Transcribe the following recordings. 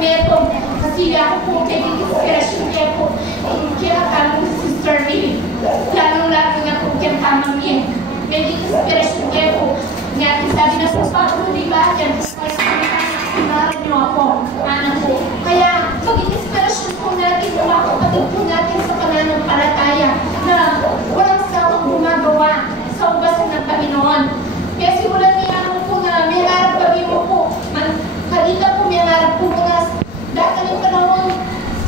metong kasi ako po kay inspirasyon kaya po kaya kamong Sister Millie. Lalong-lalo nga po kaya kamang yun. May inspirasyon kaya po. Nga sabi na po, Pablo, di ba? Yan, sinarap niyo ako, anak po. Kaya maging inspirasyon po natin, mga kapatid po natin sa pananampalataya na walang sawang gumagawa sa ubasan ng Panginoon. Kaya simulan niya po na may harap kami mo po. Kanina po may harap po na dahil ng panahon,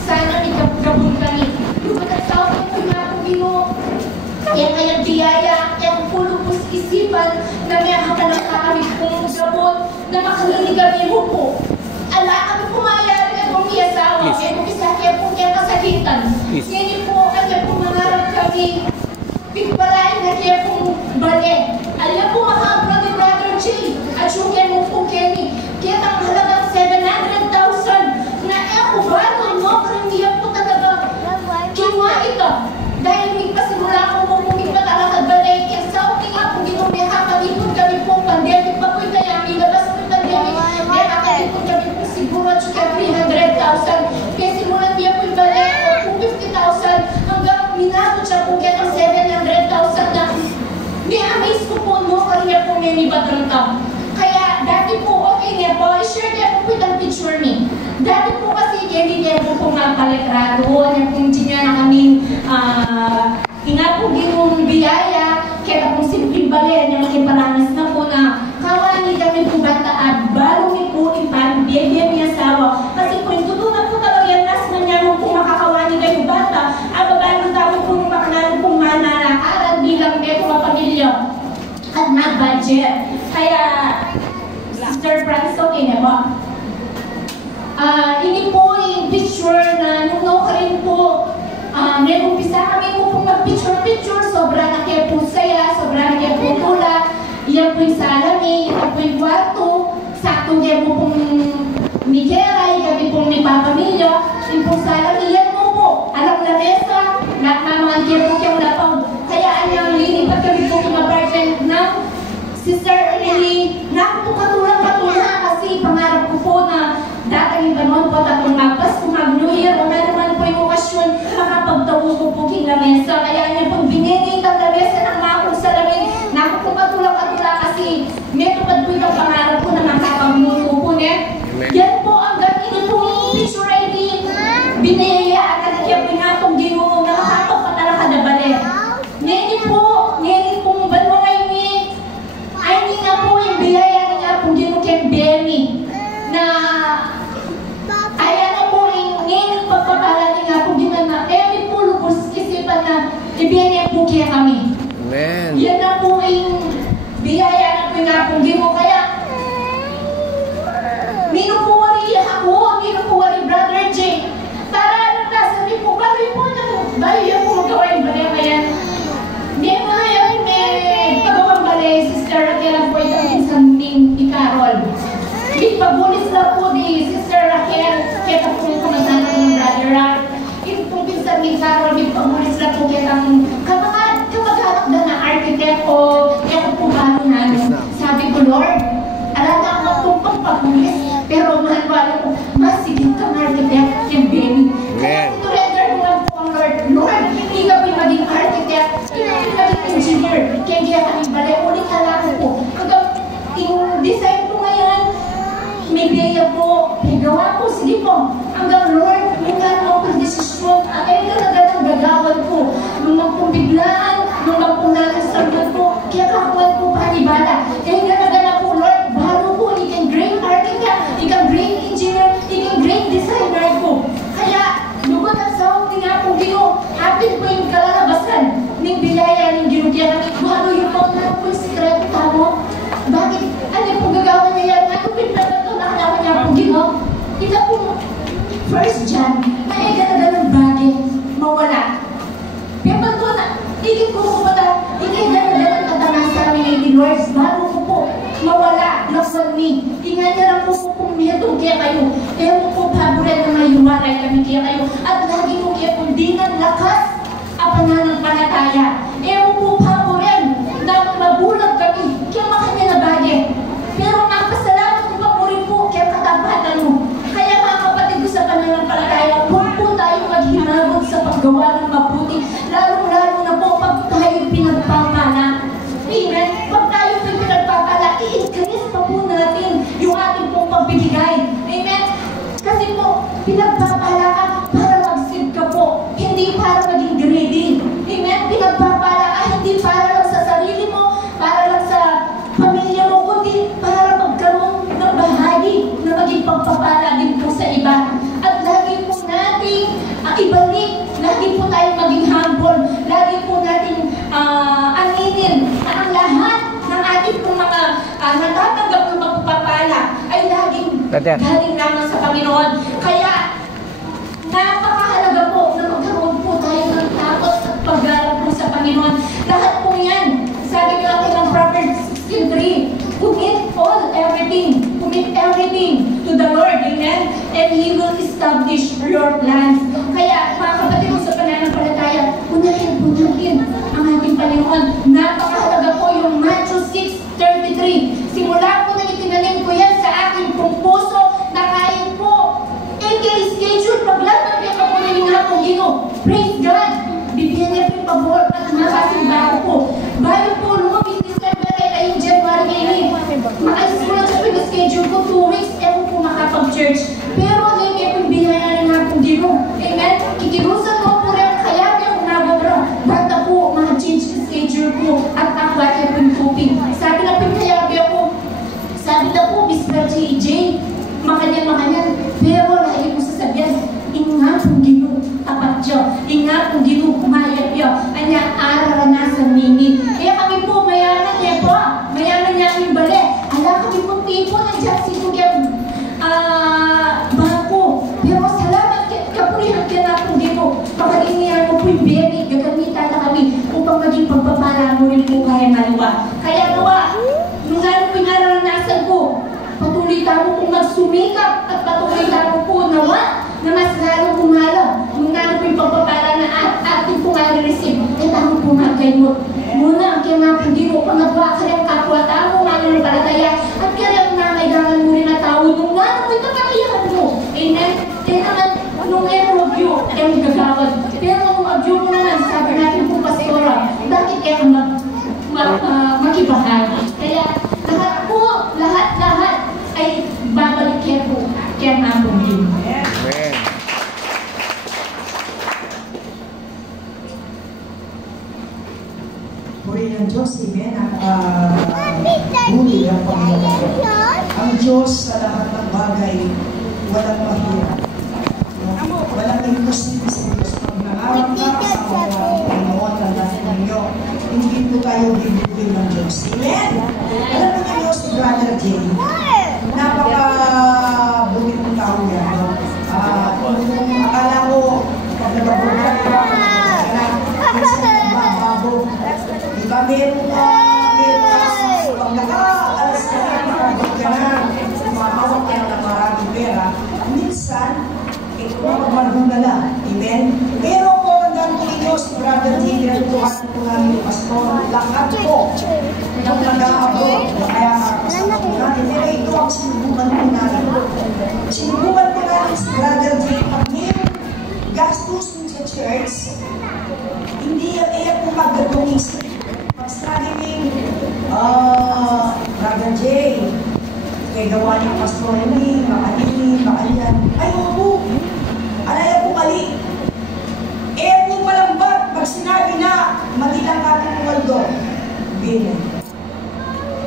sana may gabon kami. Yung magkasawang po nga po gino, kaya biyaya, kaya pulo po sa isipan na may hakalang kami pong gabon na makalilig kami mo po. Ala, kami pumayari na kong iyasawa. Kaya po isa kaya po kaya kasakitan. Kaya po, kaya po mangarap kami. Pigpalain na kaya pong balik. Alam po makakabra ni Brother J. At yung kaya mo po Kenny. Kaya ang halagang 700,000 na ako ba? No, pero hindi po talaga kinuha ito. Dahil may pasimula ako po kung ipatalakan balik. Kaya sa aking ako ginumiha kalipod kami po pandemic pa po kaya minabas po pandemic. Kaya nakalipod kami po siguro at saka 300,000. Kaya simulan niya po balik o po 50,000 hanggang minabot siya po kaya ang 700,000 na ni-amaze ko po no kanya po may batang tao. Kaya dati po okay niya po, i-share niya po itang picture ni. Dati po kasi hindi niya po nga palikrado, niya po hindi niya na kaming nga po ginong biyaya, kaya po simpleng bali, niya makiparanas na po na kawani kami po bataan, balo ni po ipan, biyaya niya sawa. Kasi po yung tutunan po talaga yan, nas na niya nung po makakawani kayo bata, ababalo tawag po nung makanalo pong mananakaran bilang niya po pamilya at na-budget. Kaya, Sister Francis, okay na ba? Hindi po yung picture na nung ka rin po, may umpisa kami po pong mag-picture-picture, sobrang na kaya po saya, sobrang na kaya po tula, yan po yung salami, yan po yung kwarto, sakto kaya po pong Miguel, gabi pong may papamilya, yung pong salami, yan po po, alam na mesa, nakamahan kaya po kaya wala pa, kaya anyang linipat kami po ng apartment ng Sister Emily, nakapukatulang-katula kasi pangarap ko po na dating ganon po tatong magpas, mag-New Year, o naman po yung okasyon, makapagtawo ko po king lamesa. Kaya niya pong binigay ang lamesa ng mga kong salamin, nakapukatulang-katula kasi may tupad po yung pangarap ko na makapagluto po niya. Yan po ang ganito po yung picture ID, binayayaan na kaya pinatong ginunong na makapagpatala ka na balik. Ngayon po banwangay ni ay hindi nga po yung biyaya nga po ginukeng Benny na ayan na po yung ngayon pagpapalali nga po ginana every po lubos isipan na ibiyaya po kaya kami. Amen. Yan na po yung biyaya na po nga po ginuk kaya minupuwari ako, minupuwari Brother J. Para sabi po, bago po na bayo yung po magawa yung balay ngayon. Hindi mo na yung may pagawang balay, Sister Raquel po itong isang ni Carol. Hindi pabulis na po ni Sister Raquel, kaya po kung kumasana ng Brother Rat. Yung pong pinsan ni Carol, hindi pabulis na po kaya kamag-anak na na architect o kaya po paano na. Sabi ko, Lord, alam na ako kung pagpabulis, pero mahal ko, mas sigit kang architect yung baby. Kaya surrender ko lang po ang Lord, hindi ka maging architect, hindi ka maging engineer, kaya hindi ka kaming balay, ulit halako po. Hanggang yung design po ngayon, may biyaya po, may gawa po, sige po. Hanggang Lord, muna mo akong desisyon, at ay talaga ng gagawan po. Nung magpumbiglaan, nung magpunakasargan po, kaya kakuhan po panibala. Kaya talaga na po, Lord, balo po, ikan great architect, ikan great engineer, ikan great designer po. Kaya, lugot at sawang nga po gino, happy po yung kalalabasan ng bilaya ng ginugyan. Balo yung po na po yung sikreto tamo. Bakit? Ano po gagawa niya yan? Ano pinagdato na kanawa niya po gino? Ito po, first John, naiga na ng bagay, mawala. Kaya pa po na, hindi ko po pata, hindi na ng katanasa ni Lord, bago ko po, mawala, laksan ni. Tingnan niya lang po kung niyatong kaya kayo. Kaya mo po paboret na mayumaray kami kaya kayo. At lagi mo kaya kung di ng lakas, apananampalataya. Kaya mo po paboret na mabulag kami, kaya makanya na bagay. Pero napasalamat ko pa po rin po, kaya katapatan mo. Kaya mga kapatid, maging pagpapala din po sa iba. At lagi po nating ibalik, lagi po tayong maging humble, lagi po nating aminin na ang lahat ng ating pong mga natatanggap ng pagpapala ay laging galing naman sa Panginoon. Kaya napakahalaga po na magkaroon po tayo ng takot at paggarap po sa Panginoon. Lahat po yan, sabi ko natin ng Proverbs 16:3, commit everything to the Lord, amen? And He will establish your plans. Kaya, mga kapatid mo sa pananampalataya, unahin po natin ang ating Panginoon. Napakahalaga po yung Matthew 6:33. Simula po na itinanim ko yan sa aking pong puso na kahit po schedule paglaban niya ka po na yung hapong Ginoo. Praise God! Bibigyan niya po yung pabor at nakasimbahan po. Bago po lumabis December ay January ngayon. Maalis ko lang sa schedule ko 2 weeks ako po makapag-church. Pero ngayon kayo pong biyaya ng hapong Ginoo. Amen? Kikirusan ko po rin kaya niya kung nababra. Bata po change schedule ko at ang kaya po yung coping. Sabi na po yung kayabi ako. Sabi na po, Miss Bertie EJ, makanyan. Pero lagi mo sasabihan, ingat kung Ginoo tapat siya. Ingat kung Ginoo kumayap siya. Anya, araranasan nini. Kaya kami po, mayaman niya po. Mayaman niya aming bali. Ala kami po tipo ng Jackson Kugyang bangko. Pero salamat kapulihan kaya na kung Ginoo. Pagkalinihan mo po yung baby, gagamitan na kami upang maging pagpapala mo rin po kaya naluwa. Kaya nawa, nung lalo po yung naranasan ko, patuloy tayo kung magsumikap at patuloy tayo po nawa na mas lalong kumalaw. Nung lalo po yung pagpapala na ating po nga receive, ay tayo po nga kayo. Muna, kaya nga po di mo pangagawa ka rin kapwa tao nga nang palataya at kaya ang nangailangan mo rin na tao nung lalo po yung kakailangan mo. Amen? Kaya naman, nung interview, ay magagawad. Pero nung review mo naman, sabi natin po pastora, bakit kaya ka makibahan? Kaya lahat ay babalik kaya po kaya nga po din. Amen. Puri ng Diyos, amen, huli ang Panginoon. Ang Diyos sa lahat ng bagay, walang mahirap. Walang imposible sa Diyos. Pag nangarap ka sa Panginoon ng lahat ninyo, hindi po tayo bibigyan ng Diyos. Amen? Alam mo niyo si Brother Jay, napaka-bulit ng tao yan. Kung akala ko, pag nagabungan ka, minsan nagbabago. Diba meron ka pag naka-alas ka na, nakagod ka na, mamawag ka na maraming pera, minsan, magmarhong na lang. Amen? Pero po, hanggang po ninyo, si Brother Jay, pinatutuhan po namin yung pastor, lahat po, ng nag-aabot, kaya kasama po natin. Pero ito ang sinubukan po namin. Sinubukan po namin si Brother Jay, pag mayroong gastos sa church, hindi po magagawin isip. Pag sabi Brother Jay, kay gawa niya pastor ni, makanyan. Ay, po. Alaya po mali. Po malambat, pag sinabi na, mali lang ka po Waldo. Bino.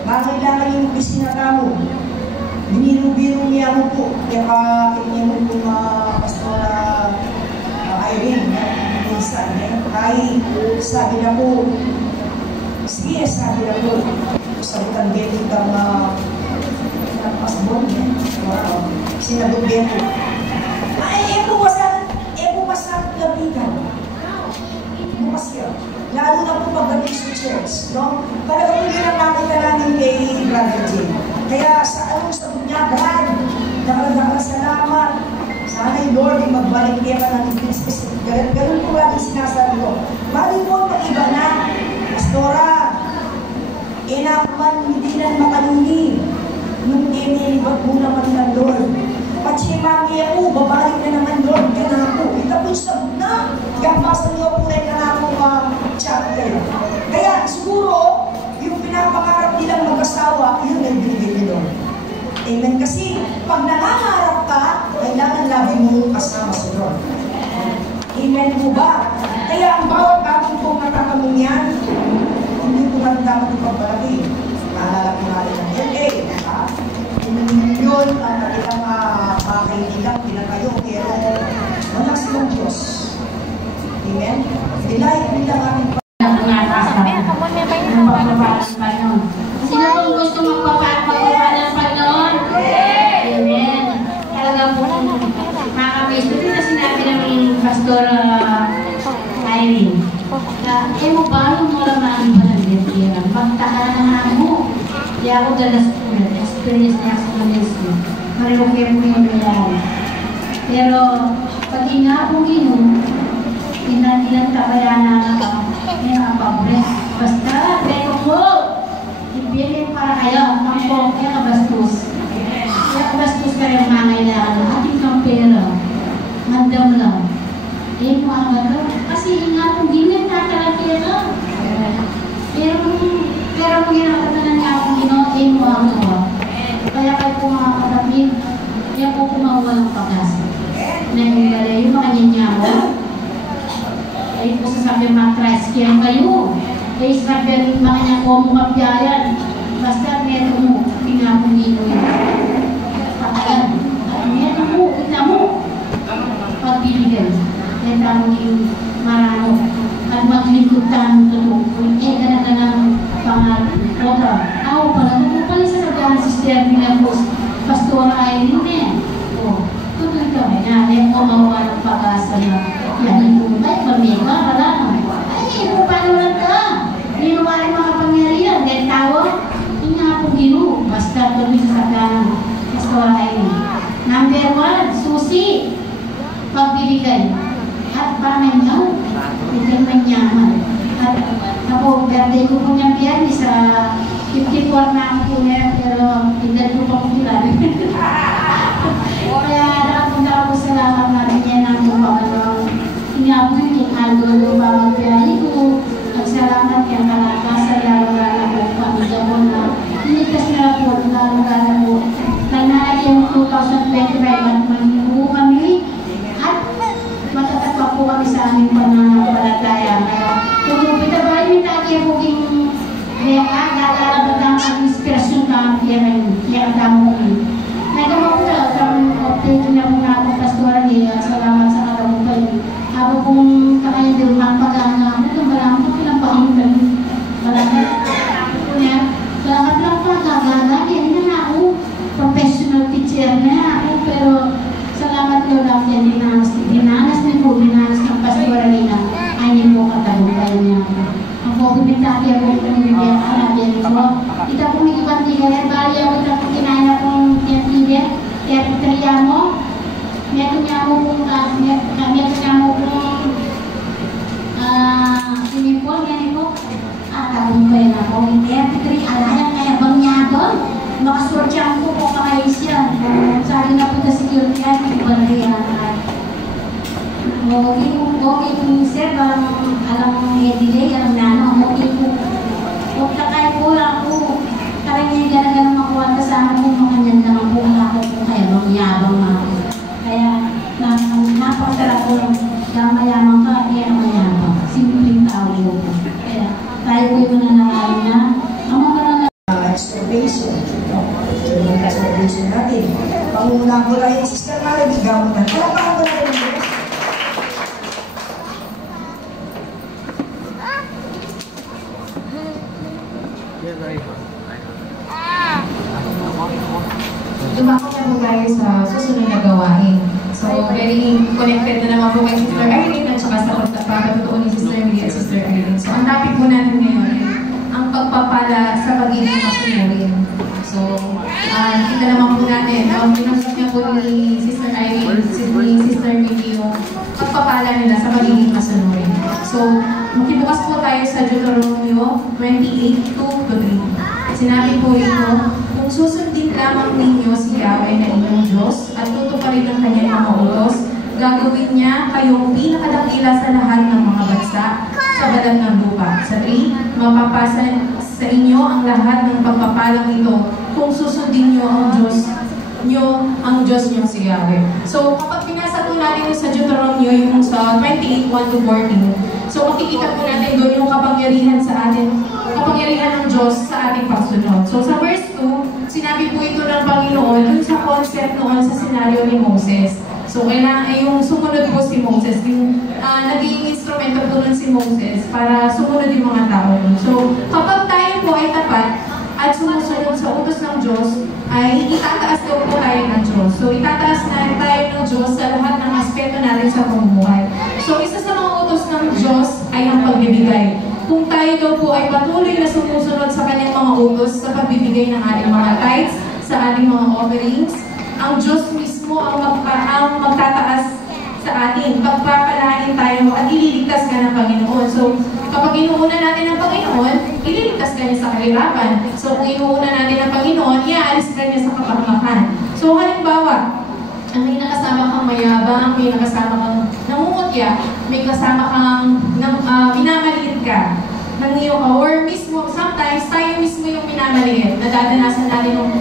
Makailangan yung opisina tamo. Biniro niya mo po. Kaya niya mo po pastor Irene. Minsan, ay sabi na po, sige, sabi na po, sabutan din itang pasbon, sinabot din po. Ay, po pasang lapitan. Bukas yun. Lalo na po pagdating sa church, no? Talaga po yun ang nakita namin kay Brother Jay. Kaya sa anong sagot niya, God, nakalagang salamat. Sana yung Lord ay magbalik niya ka natin specific. Ganun po lagi sinasabi ko. Mali po na iba na, pastora, inakman hindi na makaluni. Nung inilibat mo naman ng Lord. Pachimami ako, babalik na naman Lord, yan ako. Ito po sabot na. Gambasa niyo po rin na akong chapter. Kaya siguro, yung pinapangarap nilang mag-asawa, yun ay binigay ni Lord. Amen. Kasi pag nangangarap ka, kailangan lagi mo kasama sa Lord. Amen po ba? Kaya ang bawat ating pong natatanong yan, hindi po natin dapat ipagbalaki. Naalala po natin ang LA, 1 million doon ang kanilang mga kaibigan, pinakayo, pero wala silang Diyos. Amen? Delight nila aming sino pong gusto magpapala ng Panginoon? Amen. Talaga po makakabis. Ito na sinabi ng Pastor Irene. Mo ba yung mga lamaan pa ng Biblia? Magtaka mo. Di ako dalas po na experience niya sa Malaysia. Marilokya po yung nangyari. Pero pag ina po ilang kabayanan ako, may mga pabre. Basta, pero mo, ibigay para kayo, ang kaya kabastos. Kaya kabastos ka rin mangay na ating kang pera. Mandam lang. Mo ang gato. Kasi nga kung ginit tatalakira. Pero kung ginakatanan niya akong mo ang gawa. Kaya kayo po mga kapatid, kaya po kumawa ng pag-asa. Nahinggalay yung mga niya ay po sasabi mga Christian kayo. Ay sabi mga niya ko mga biyayan. Basta meron mo, pinapumino yun. Pakalan. At meron mo, kita mo. Pagbibigay. Kaya mo yung marano. At maglingkod tayo tutupon. Ganang pangalan. Otra. Ako pala, tutupon sa sabihan sister nila po. Pastor ay hindi. Tutuloy kami na. Kaya ko mawa ng pag-asa na. Yan yung ay, pamilya, wala naman. Ay, paano lang ka? Hindi naman ang mga pangyarihan. Dahil tawag, hindi nga po gino. Basta tuloy sa sabihan. Pastor ay number 1, susi. Pagbibigay. At pamanyaw. Hindi manyaman. At ako, birthday ko po niyang biyernes sa 54 na ako po niya, pero hindi ko pa po kilala. Kaya nakapunta ako sa lahat natin niya ng pagkakalaw. Inabot yung aldo ba magbiyahe ko. Nagsalamat yung kalakasan, lalo-lalo po pamilya ko na initas na po, lalo-lalo po. Nanay yung 2025 at maghinuho kami. At matatakwa po kami sa aming pananampalataya. Kaya kung pitabahin yung tagi po yung lalabot ang inspirasyon ka kaya damo ko. Nagamaw na, update na po na akong pastoran salamat sa kalamupan. Ako kung kakain din magpagana, malang po ilang pahingan. Salamat lang po, gagana. Yan na ako, professional teacher na ako, pero salamat ko lang yan, dinanas ng pastoran nila. Ay, hindi po katagumpayan niya ako. Ang po, pinitaki ako kung bibigyan ka na, yan po. Ita po may ibang tingin, bali ako ita po kinain akong tingin, kaya pitriya mo. Meron niya mo kung sinipon, yan po. Tagumpay na po. Kaya pitriya, alayan kaya bang nyabang. Makasurtyan ko po kakayos yan. Sabi na po na security yan, ibalaya na. Okay po sir, alam delay, alam na ano, okay po. Huwag takay po lang po. Karang yung gano'n makuha kasama po mga nyan naman po ako po kaya mangyabang na ako. Kaya napakasarap po lang mayaman ka, kaya mayabang. Simpleng tao po. Kaya tayo po yung nanangalan na. Ang mga nanangalan exploration. Yung exploration natin. Pangunguna ko lang yung sister na nagigawin na. Kaya paano ko lang yung Dumako na po tayo sa susunod na gawain. So, very connected na naman po kay Sister Irene at saka sa pagpapatutuo ni Sister Millie at Sister Irene. So, ang topic po natin ngayon ang pagpapala sa pagiging masunurin. So, kita naman po natin, binanggit niya po ni Sister Irene, ni Sister Millie yung pagpapala nila sa pagiging masunurin. So, makibukas po tayo sa Deuteronomio 28:2-3. Sinabi po ito, kung susundin lamang ninyo si Yahweh na inyong Diyos at tutuparin ang kanyang mga utos, gagawin niya kayong pinakadakila sa lahat ng mga bansa sa balat ng lupa. Sa 3, mapapasa sa inyo ang lahat ng pagpapalang ito kung susundin niyo ang Diyos niyo si Yahweh. So, kapag pinasa po natin sa Deuteronomio, yung sa 28:1-14, so makikita po natin doon yung kapangyarihan sa atin, kapangyarihan ng Diyos sa ating pagsunod. So, sa verse 2, sinabi po ito ng Panginoon dun sa nag-set noon sa senaryo ni Moses. So, kailangan yung sumunod po si Moses, yung naging instrumento po nun si Moses para sumunod yung mga tao. So, kapag tayo po ay tapat at sumusunod sa utos ng Diyos, ay itataas daw po tayo ng Diyos. So, itataas na tayo ng Diyos sa lahat ng aspeto natin sa pamumuhay. So, isa sa mga utos ng Diyos ay ang pagbibigay. Kung tayo daw po ay patuloy na sumusunod sa kanyang mga utos sa pagbibigay ng ating mga tithes, sa ating mga offerings, ang Diyos mismo ang magtataas sa atin. Pagpapalain tayo at ililigtas ka ng Panginoon. So, kapag inuuna natin ang Panginoon, ililigtas ka niya sa kahirapan. So, kung inuuna natin ang Panginoon, iaalis ka niya sa kapahamakan. So, halimbawa, may nakasama kang mayabang, may nakasama kang nangungutya, may kasama kang minamaliit ka ng iyong or mismo, sometimes tayo mismo yung minamaliit. Nadadanasan natin yung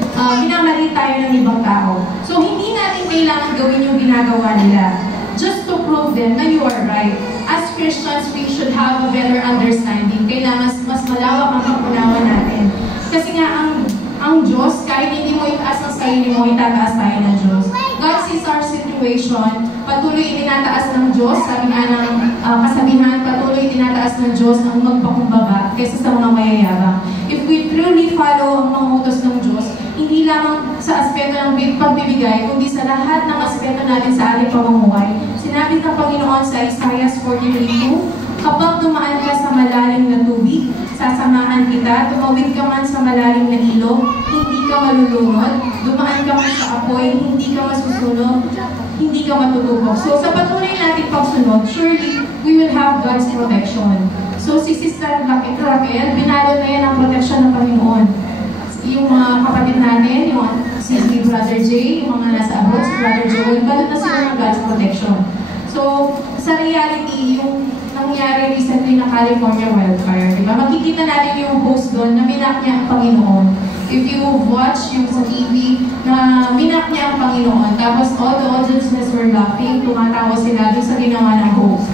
minamaliit tayo ng ibang tao. So, hindi natin kailangan gawin yung ginagawa nila. Just to prove them na you are right. As Christians, we should have a better understanding. Kailangan mas malawak ang pag-unawa natin. Kasi nga, ang Diyos, kahit hindi mo itaas ang sarili mo, itataas tayo ng Diyos. God sees our situation, patuloy itinataas ng Diyos, sabi nga ng kasabihan, patuloy itinataas ng Diyos ang magpakumbaba kaysa sa mga mayayabang. If we truly follow ang mga utos ng Diyos, hindi lamang sa aspeto ng pagbibigay, kundi sa lahat ng aspeto natin sa ating pamumuhay. Sinabi ng Panginoon sa Isaiah 43:2, kapag dumaan ka sa malalim na tubig, sasamahan kita, tumawid ka man sa malalim na ilog, hindi ka malulunod, dumaan ka man sa apoy, hindi ka masusunog, hindi ka matutubok. So sa patuloy natin pagsunod, surely we will have God's protection. So si Sister Raquel, binalot na yan ang protection ng Panginoon. Yung mga kapatid natin, yung si Brother Jay, yung mga nasa abroad, si Brother Joel, balot na sila ng God's protection. So, sa reality, yung nangyari recently na California wildfire, diba? Makikita natin yung post doon na minak niya ang Panginoon. If you watch yung sa TV, na minak niya ang Panginoon, tapos all the audiences were laughing, tumatawa sila doon sa ginawa ng host.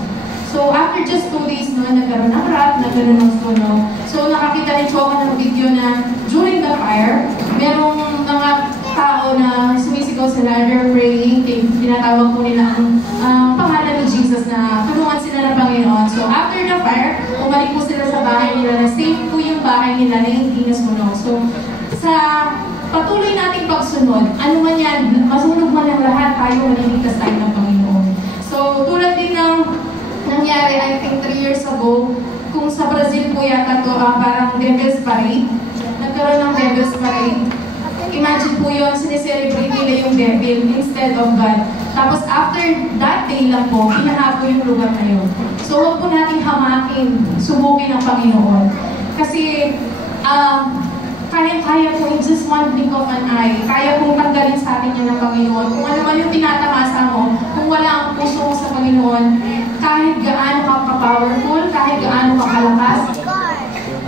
So, after just 2 days noon, nagkaroon ng rap, nagkaroon ng sunog. So, nakakita rin po ako ng video na during the fire, merong mga tao na sumisigaw sila, they're praying, tinatawag po nila ang pangalan ni Jesus na tulungan sila ng Panginoon. So, after the fire, umalik po sila sa bahay nila na safe po yung bahay nila na hindi nasunog. So, sa patuloy nating pagsunod, ano man yan, masunog man ang lahat, tayo maliligtas tayo ng Panginoon. So, tulad din ng nangyari, I think 3 years ago, kung sa Brazil po yata to, parang Devil's Parade. Nagkaroon ng Devil's Parade. Imagine po yun, sineselebrate nila yung devil instead of God. Tapos after that day lang po, hinahapo yung lugar na yun. So huwag po nating hamakin, subukin ang Panginoon. Kasi, kaya po in just one blink of an eye, kaya pong tanggalin sa atin yan ng Panginoon. Kung ano man yung tinatamasa mo, kung wala ang puso mo sa Panginoon, kahit gaano ka ka-powerful, kahit gaano ka kalakas,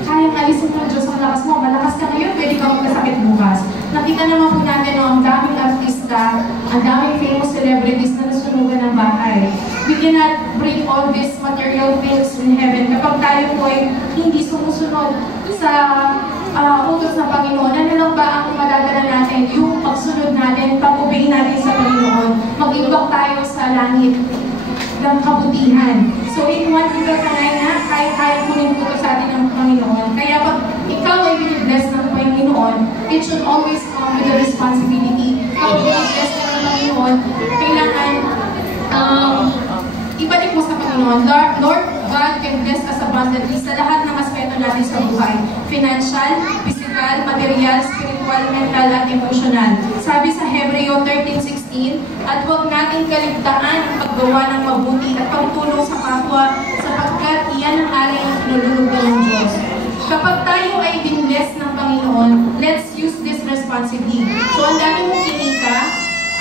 kayang alisin ng Diyos ang lakas mo. Malakas ka ngayon, pwede ka magkasakit bukas. Nakita naman po natin ang daming artista, ang daming famous celebrities na nasunugan ng bahay. We cannot bring all these material things in heaven kapag tayo po ay hindi sumusunod sa utos ng Panginoon. Ano lang ba ang madadala natin? Yung pagsunod natin, pag-obey natin sa Panginoon. Mag-imbak tayo sa langit ng kabutihan. So in 1 Peter 9 na, kaya kunin po sa atin ng Panginoon. Kaya pag ikaw ay binibless ng Panginoon, it should always come with a responsibility. Kapag binibless ka ng Panginoon, kailangan ibalik mo sa Panginoon. Lord God can bless us abundantly sa lahat ng aspeto natin sa buhay. Financial, physical, material, spiritual, mental, at emotional. Sabi sa Hebreo 13:16, at huwag natin kaligtaan ang paggawa ng mabuti at pagtulong sa kapwa sapagkat iyan ang alay ng pinululugan ng Diyos. Kapag tayo ay binbless ng Panginoon, let's use this responsibly. So, ang dami mong kinika,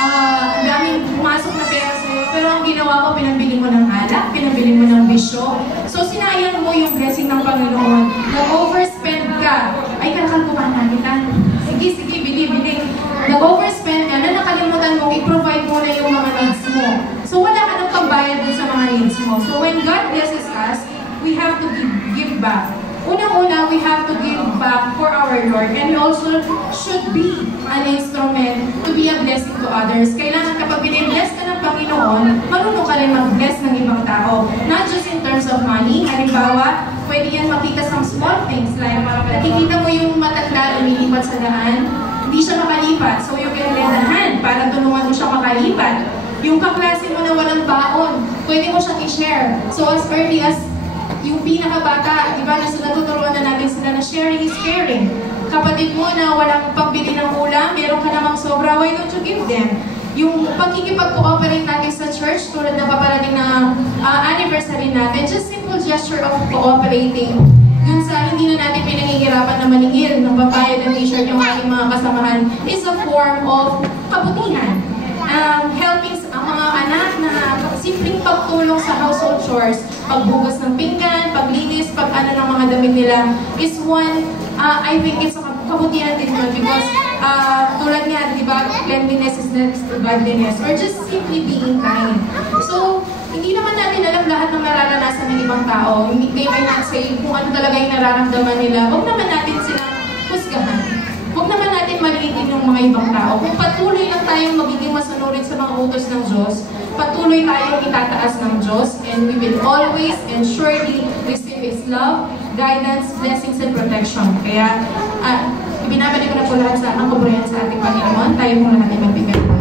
ang daming pumasok na pera sa'yo, pero ang ginawa mo, pinabili mo ng alak, pinabili mo ng bisyo. So, sinayang mo yung blessing ng Panginoon. Nag-overspend ka. Ay, kanakalpukan namin ha. Sige, bili. Nag-overspend ka na nakalimutan mo, i-provide mo na yung mga needs mo. So, wala ka nang pagbayad dun sa mga needs mo. So, when God blesses us, we have to give back. unang-una, we have to give back for our Lord, and we also should be an instrument to be a blessing to others. Kailangan kapag binibless ka ng Panginoon, marunong ka rin mag-bless ng ibang tao. Not just in terms of money. Halimbawa, pwede yan makita sa small things, like nakikita mo yung matanda lumilipat sa daan, hindi siya makalipat. So you can lend a hand para tulungan mo siya makalipat. Yung kaklase mo na walang baon, pwede mo siyang i-share. So as early as yung pinakabata, di ba, natuturuan na natin sila na sharing is caring. Kapatid mo na walang pambili ng ulam, meron ka namang sobra, why don't you give them? Yung pagkikipag-cooperate natin sa church, tulad na paparating na anniversary natin, just simple gesture of cooperating. Yun sa hindi na natin pinangihirapan na maningil ng papaya ng t-shirt yung ating mga kasamahan is a form of kabutihan. Helping ang mga anak na simpleng pagtulong sa household chores, pagbugas ng pinggan, paglinis, pag-ano ng mga damit nila is one, I think it's a kabutihan din yun because tulad nga, di ba, cleanliness is next to godliness or just simply being kind. So, hindi naman natin alam lahat ng nararanasan ng ibang tao. They might not say kung ano talaga yung nararamdaman nila. Huwag naman natin silang husgahan. Huwag naman natin maliitin yung mga ibang tao. Kung patuloy lang tayong magiging masunurin sa mga utos ng Diyos, patuloy tayong itataas ng Diyos, and we will always and surely receive His love, guidance, blessings, and protection. Kaya, ibinabalik ko na po lahat sa ang kumpurihan sa ating Panginoon. Tayo po lahat ay magbigay po.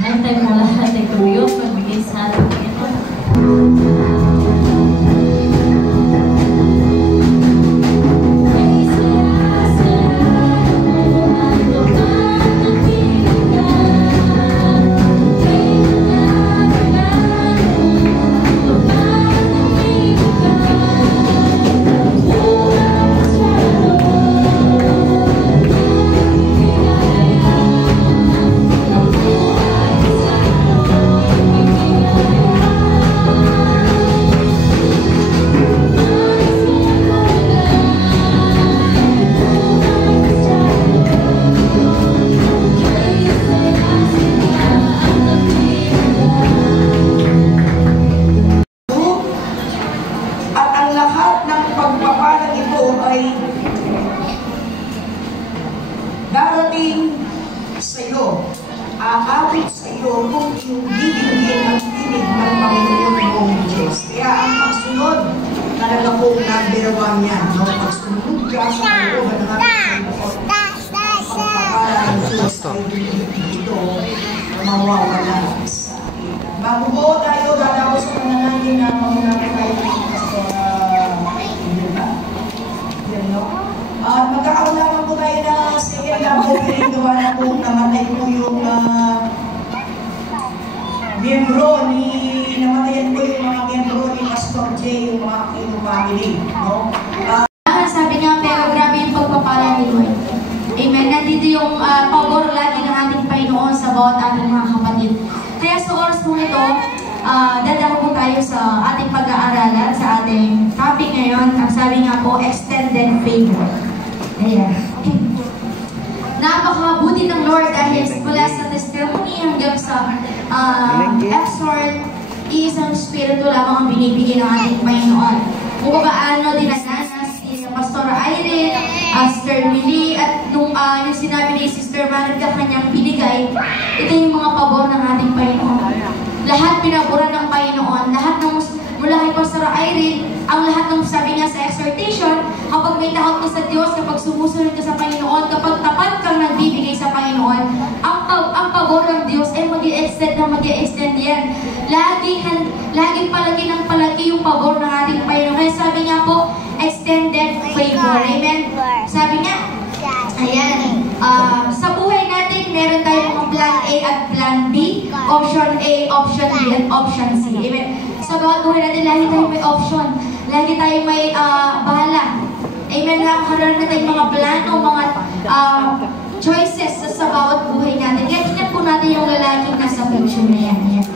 Tayo po lahat ay kumiyos, magbigay sa ating Panginoon. darating sa iyo, aabot sa iyo kung iyong bibigyan ang tinig ng Panginoon mong Diyos. Kaya ang pagsunod, talaga pong number 1 yan. No? Pagsunod ka sa kalooban ng ating Panginoon, pagpapala ng Diyos ay ito mawawala sa atin. Bago po tayo dadapos sa pananangin na mamuna po tayo at magkakaroon naman po tayo na second love offering, gawa na po namatay po yung namatayan po yung mga miyembro ni Pastor J, yung mga Aquino family. No? Sabi nga, pero grabe yung pagpapala ni Lord. Amen. Nandito yung pabor lagi ng ating Panginoon sa bawat ating mga kapatid. Kaya sa oras po ito, dadako po tayo sa ating pag-aaralan, sa ating topic ngayon. Ang sabi nga po, extended favor. Ayan. Napakabuti ng Lord dahil mula sa testimony hanggang sa exhort, isang spirito lamang ang binibigay ng ating Panginoon. Kung paano dinadanas ni Pastor Irene, Sister Millie, at nung yung sinabi ni Sister Manad ka kanyang binigay, ito yung mga pabor ng ating Panginoon. Lahat pinaburan ng Panginoon, lahat ng mula kay Pastor Irene, ang lahat ng sabi niya sa exhortation, kapag may takot ka sa Diyos, kapag sumusunod ka sa Panginoon, kapag tapat kang nagbibigay sa Panginoon, ang pabor ng Diyos ay mag-i-extend na mag-i-extend yan. Laging palagi ng palagi yung pabor ng ating Panginoon. Kaya sabi niya po, extended favor. Amen? Sabi niya, ayan, sa buhay natin, meron tayong mga plan A at plan B, option A, option B, at option C. Amen? Sa bawat buhay natin, lagi tayong may option. Lagi tayong may bahala. Amen? Nakakaroon na tayong mga plano, mga choices sa bawat buhay natin. Kaya tingnan po natin yung lalaking nasa picture na yan. Ayan.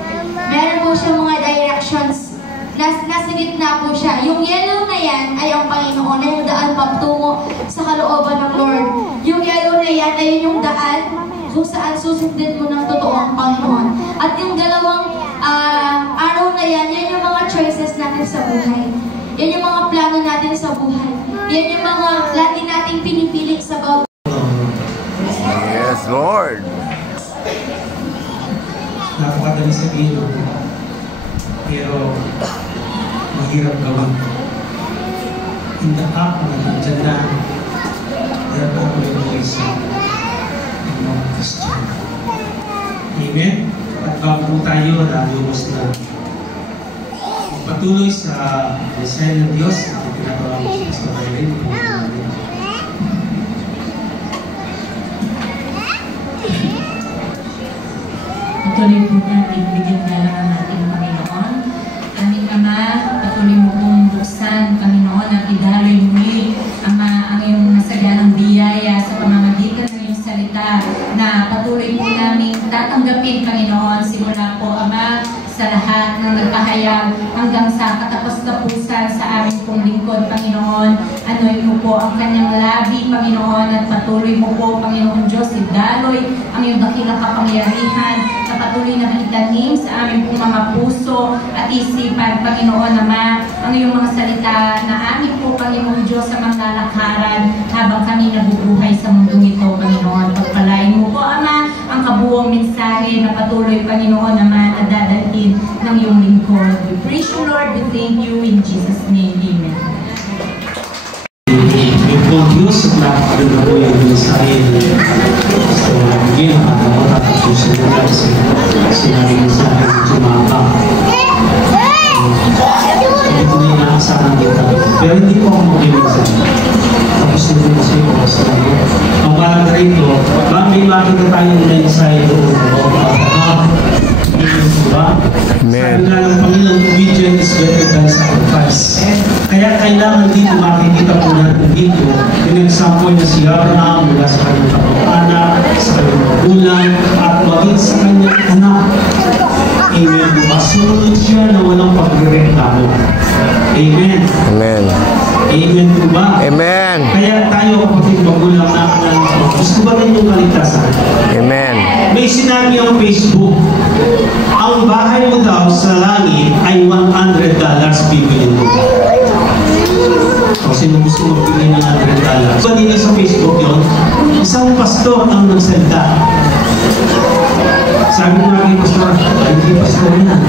Meron po siya mga directions. Nasa gitna po siya. Yung yellow na yan ay ang Panginoon na yung daan patungo sa kalooban ng Lord. Yung yellow na yan ay yung daan kung saan susundin mo ng totoo ang Panginoon. At yung dalawang araw na yan, yan yung mga choices natin sa buhay. Yan yung mga plano natin sa buhay. Yan yung mga lagi nating pinipilit sa bawat. Yes, Lord. Napakadali sabihin, pero mahirap gawin. In the app na nandyan na, there are always in mga Christian. Amen? At bago po tayo, nalumos na patuloy sa design ng Diyos na pinagawa mo siya sa Baylin. Patuloy po natin, bigyan galang ang ating Panginoon. Aming Ama, patuloy mo pong buksan, Panginoon, at idaloy muli, Ama, ang iyong masaganang biyaya sa pamamagitan ng iyong salita na patuloy po namin tatanggapin, Panginoon, simula po, Ama, sa lahat ng nagpahayag hanggang sa katapos-tapusan sa aming pong lingkod, Panginoon. Anoy mo po ang kanyang labi, Panginoon, at patuloy mo po, Panginoon Diyos, idaloy ang iyong dakilang kapangyarihan na patuloy na itanim sa aming pong mga puso at isipan, Panginoon, Ama, ang iyong mga salita na aming po, Panginoon Diyos, sa mga lalakaran habang kami nabubuhay sa mundong ito, Panginoon. Pagpalain mo po, Ama, ang kabuong mensahe na patuloy, Panginoon, Ama, na dadalhin ng iyong lingkod. We praise you, Lord. We thank you in Jesus' name. Amen. Yung po Diyos at napakaganda po yung mensahe. So, again, matatapusin na lang sinabi ko sa akin ng Tumaka. Ito na inaasahan kita. Pero hindi po ako mag-iwasan. Tapos nito kasi yung oras na ito. Ang parang rito, may makita tayong mensahe doon. Sabi nga ng Panginoon, obedience is better than sacrifice. Kaya kailangan dito makikita po natin dito yung example na si Abraham mula sa kanyang kapag-anak, sa kanyang magulang, at maging sa kanyang anak. Amen. Masunod siya na walang pagre-reklamo. Amen. Amen. Amen po ba? Amen. Kaya tayo kapatid magulang na gusto ba rin yung kaligtasan? Amen. May sinabi ang Facebook, ang bahay mo daw sa langit ay $100 bibili mo. Kasi nung gusto magbili ng $100. Ba dito sa Facebook yun? Isang pastor ang nagsalita. Sabi nga kay pastor, hindi pastor yan.